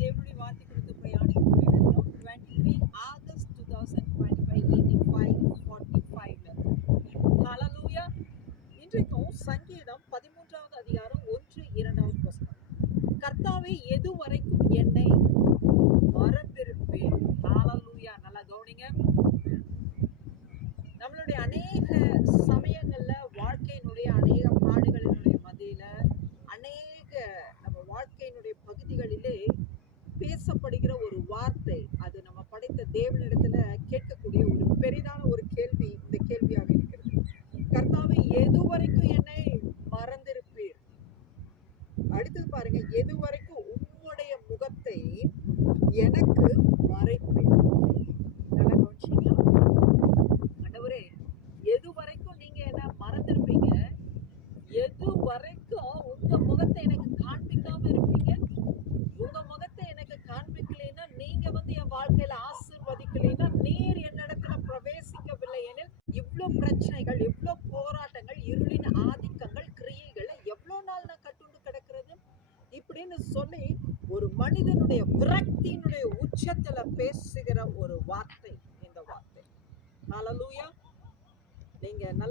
தேவனுடைய வார்த்தை கொடுத்து பிரயாணித்துக் கொண்டிருக்கிறோம். 23 ஆகஸ்ட் 2025 ஈவினிங் 5:45. ஹalleluya. இன்றைக்கும் சங்கீதம் 13வது அதிகாரம் 1-2வது வசனம். கர்த்தாவே, எதுவரைக்கும் என்னை மறந்திருப்பேன்? ஹalleluya. நல்லா கவனிங்க. நம்மளுடைய அநேக சமயங்கள்ல வாழ்க்கையினுடைய அநேக பாடுகளினுடைய மத்தியில அநேக நம்ம வாழ்க்கையினுடைய பகுதிகளிலே பேசப்படுகிற ஒரு வார்த்தை, அது நம்ம படைத்த தேவனிடத்துல கேட்கக்கூடிய ஒரு பெரிதான ஒரு கேள்வி இந்த கேள்வியாக இருக்கிறது. கர்த்தாவே, எதுவரைக்கும் என்னை மறந்திருப்பீர்? அடுத்தது பாருங்க, எதுவரைக்கும் உம்முடைய முகத்தை எனக்கு மறைப்பீர்? நல்லா கவனிச்சீங்களா? ஆண்டவரே, எது வரைக்கும் நீங்க என்ன மறந்திருப்பீங்க? எது வரைக்கும் உங்க முகத்தை எனக்கு காண்பிக்காம இருப்பீங்க? உங்க முகத்தை எனக்கு காண்பிக்கலைன்னா, நீங்க என் வாழ்க்கையில ஆசீர்வதிக்கலைன்னா, நீர் என்னிடத்துல பிரவேசிக்கவில்லை எனில், இவ்வளவு பிரச்சனைகள், இவ்வளவு போராட்டங்கள், இருளின் ஆதிக்கங்கள், கிரியைகள் எவ்வளவு நாள் நான் கட்டுண்டு கிடக்கிறது இப்படின்னு சொல்லி ஒரு மனிதனுடைய விரக்தியினுடைய உச்சத்துல பேசுகிற ஒரு வார்த்தை இந்த வார்த்தை. ஹalleluya. நீங்க நல்ல